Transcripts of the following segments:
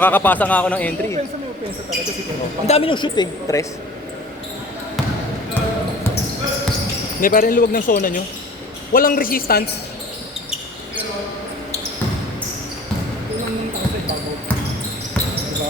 Makakapasa nga ako ng entry. May opensa talaga si Kevin. Ang dami niyong shoot eh. Tres. Hindi pa rin luwag ng zona nyo. Walang resistance. Kulang ng tao sa bago. Diba?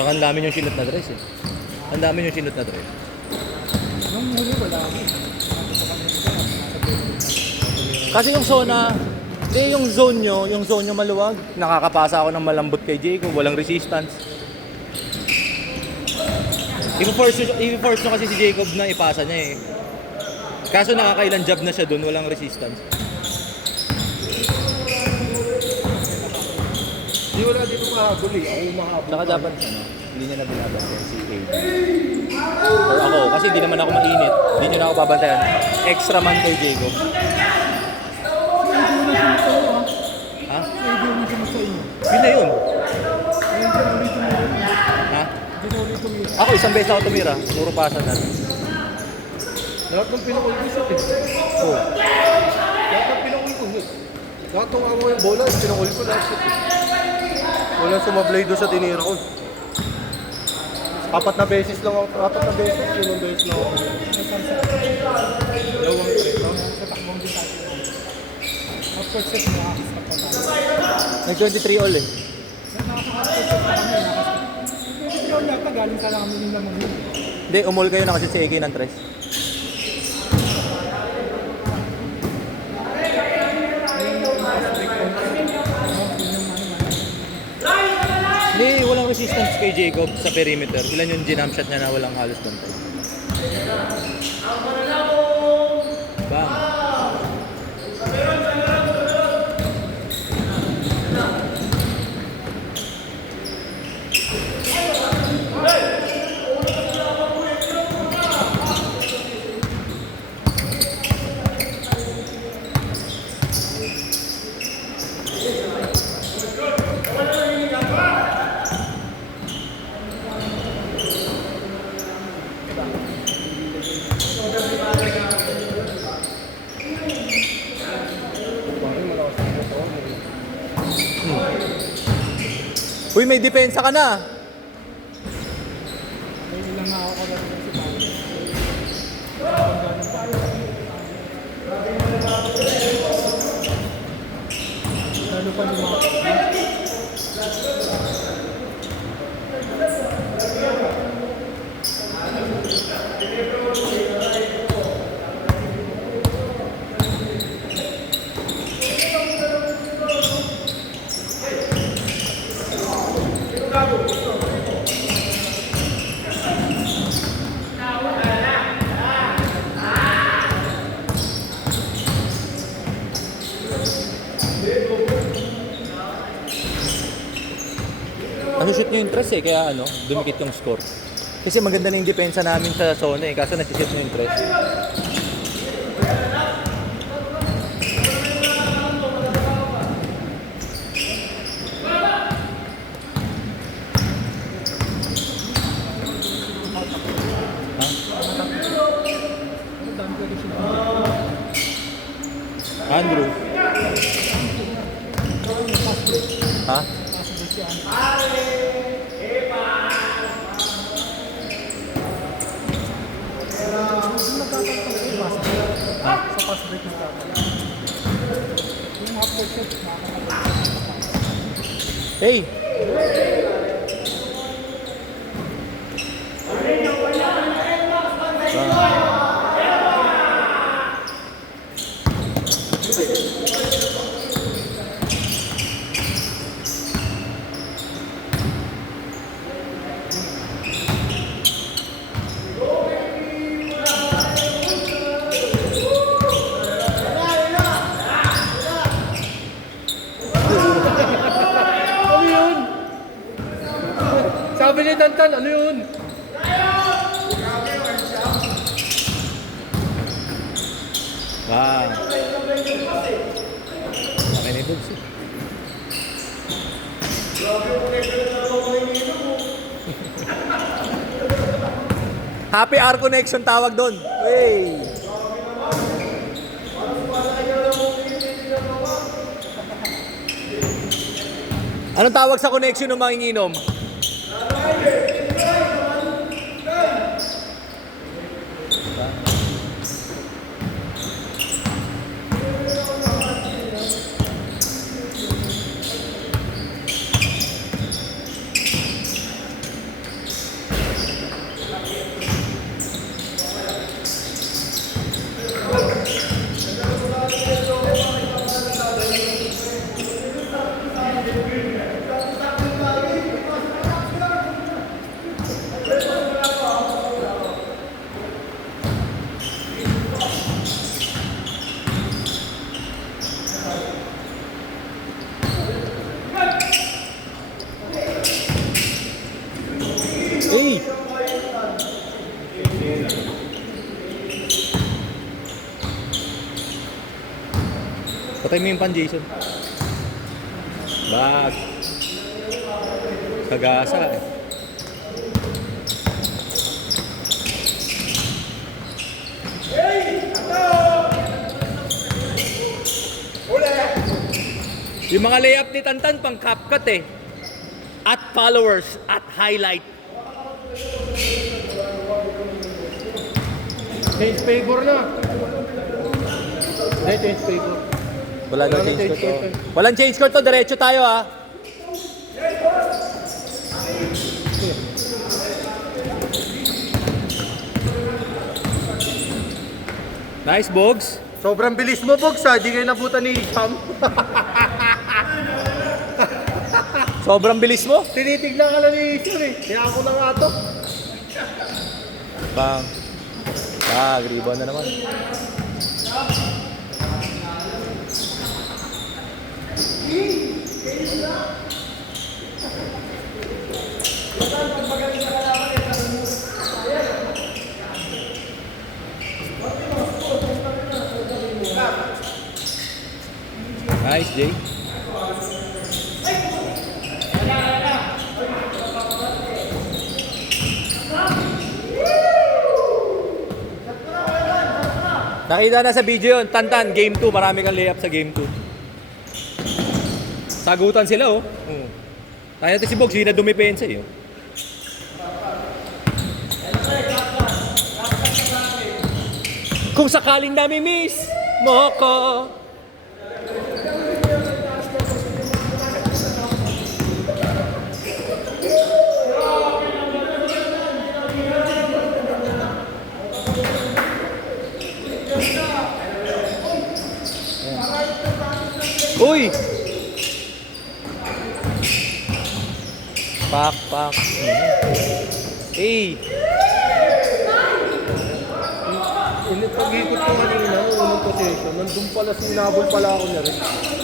Saka ang dami yung sinot na dress eh. Ang dami yung sinot na dress. Nung huli wala ako. Kasi yung zona, hindi yung zone nyo maluwag. Nakakapasa ako ng malambot kay Jacob, walang resistance. I-force nyo kasi si Jacob na ipasa niya eh. Kaso nakakailan job na siya dun, walang resistance. Hindi wala dito mahabol eh. Ako mahabol. Saka dapat, hindi niya na binabantayan si AD. Or ako, kasi hindi naman ako mainit. Hindi niyo na ako babantayan. Extra man kay Jacob. Ha? Hindi mo siya sa inyo. Yun na yun. Ayun siya ulit tumira. Ha? Hindi na ulit tumira. Ako, isang beses ako tumira. Puro pasa na. Lahat ng pinakul ko siya eh. Oo. Lahat ng pinakul ko yun. Lahat ng amo yung bola, pinakul ko lahat siya eh. Wala sumablay doon sa tinira ko. Apat na beses, limang beses lang ako. Dalawang trip. Sa takbong din tayo. After set, nakakastop pa tayo. May 23 all eh. Nakakastop pa kami. 23 all yata, galing sa namin yung lamang yun. Hindi, umol kayo nakasit si AK ng tres. Hindi, walang resistance kay Jacob sa perimeter. Ilan yung ginam shot niya na walang halos bantay. Bang. Uy, may depensa ka na. May ilang nakakalat na si Paolo. Lalo pa lumaki. Nasushoot nyo yung tres eh, kaya ano, dumikit yung score. Kasi maganda na yung depensa namin sa zona eh, kaso nasishoot nyo yung tres. Andrew. Ha? Sa pass break na dapat. Yung after set, Hey! Ano yun? ni Dantan, ano yun? Wow. Laki ni Bugs. Happy R connection tawag doon. Hey. Anong tawag sa connection ng manginginom? Hey! Patay mo yung pan, Jason. Bag. Kagasa eh. Yung mga layup ni Tantan pang CapCut eh. At followers, at highlight. Change favor na. Hindi, change favor. Wala daw change court to. Walang change court to, diretso tayo ah. Nice, Bogs. Sobrang bilis mo, Bogs, ha? Di kayo nabutan ni Sam. Sobrang bilis mo. Tinitignan ka lang ni Sam, eh. Kaya ako na nga to. Bang. Rebound na naman. Nice, Jay. Nakita na sa video yun, Tantan, game 2, marami kang layup sa game 2. Sagutan sila oh. Tayo natin si Bogs, hindi na dumipensa eh. Kung sakaling nami-miss mo ko. Uy! Pak. Hey! Pag-ikot ko kanina, unang possession, nandun pala sinabol pala ako na rin.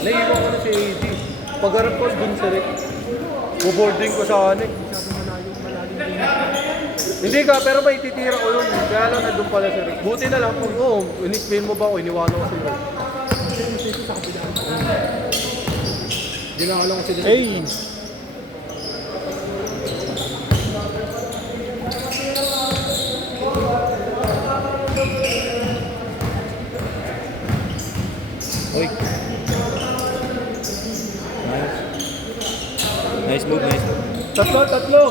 Naiwan ko na si AD. Pag-harap ko, dun sa rin. Boboarding ko sa anik. Hindi ka, pero may titira ko yun. Kaya lang nandun pala si Rick. Buti na lang kung, in-explain mo ba ako, iniwala ko sila. Ginaka lang ko sila. Hey! Uy! Nice move. Tatlo!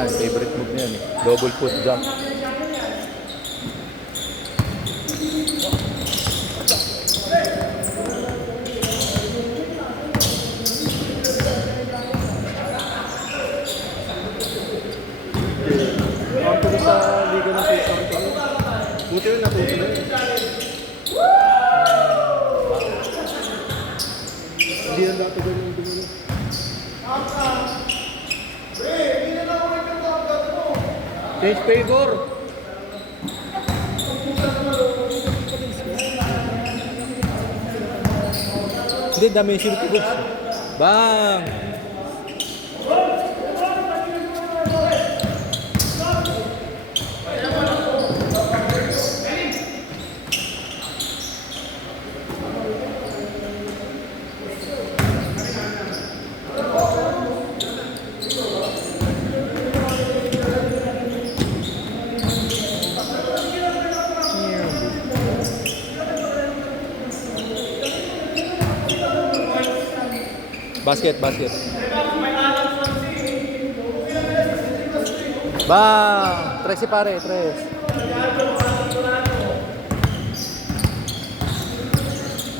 Yan, favorite move niya yan eh. Double foot jump. Ang tuloy sa liga ng Philippines. Buti yun, natuto na yun. Hindi na dati ganun dumuli. Change favor. Hindi, dami yung silky boots. Bang! Basket. Bang! Tres si pare, tres.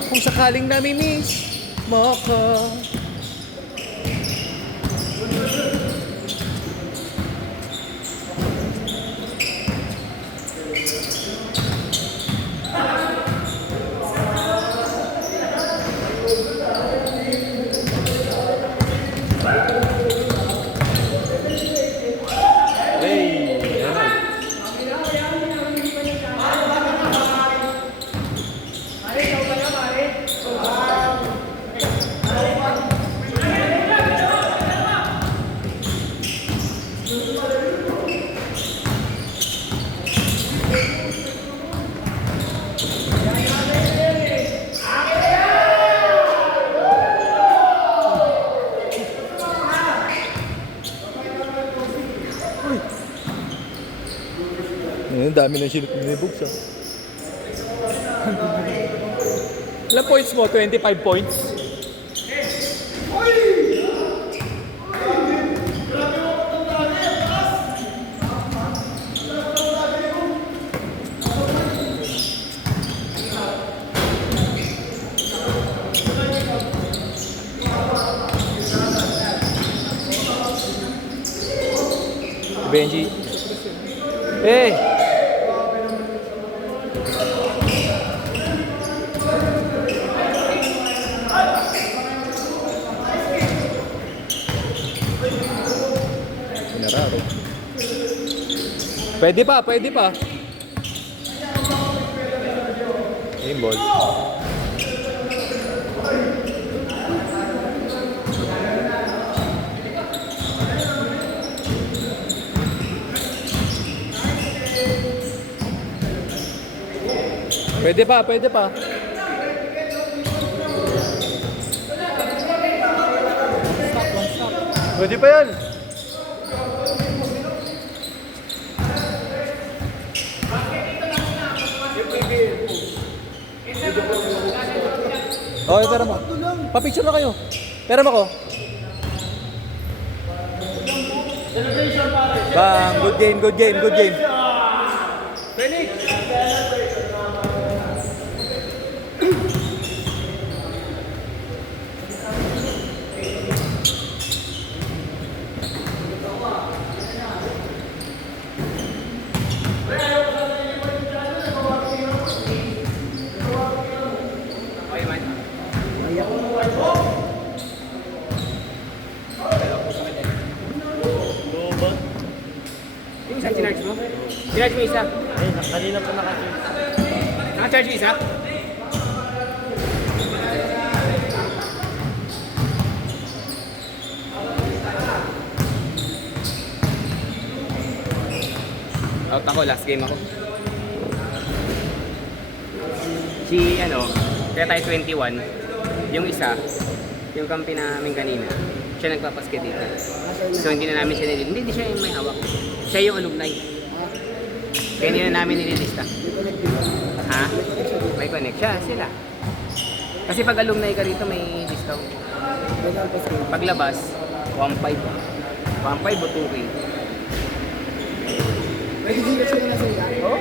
Kung sakaling nami-miss mo ko. Ang dami ng sinut ni Bugs ah. Ilang points mo? 25 points? Benji. Hey! Pinararo. Pwede pa. Aimball. Pwede pa. Pwede pa yan. Okay, pera mo. Pa-picture na kayo. Pera mo ko. Bang, good game. Felix! Saan sinarge mo? Sinarge mo isa? Ay, kanina pa naka-charge. Naka-charge yung isa? Out ako, last game ako. Kaya tayo 21. Yung isa, yung kampi namin kanina, siya nagpapaske dito. So hindi na namin siya nililista. Hindi siya yung may hawak. Siya yung alumni. Kaya hindi na namin nililista. Ha? May connect siya, sila. Kasi pag alumni ka rito may discount. Paglabas, 1.5. 1.5 o 2K. Nag-Gcash ka na sa iya? Oo.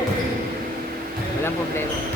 Walang problema.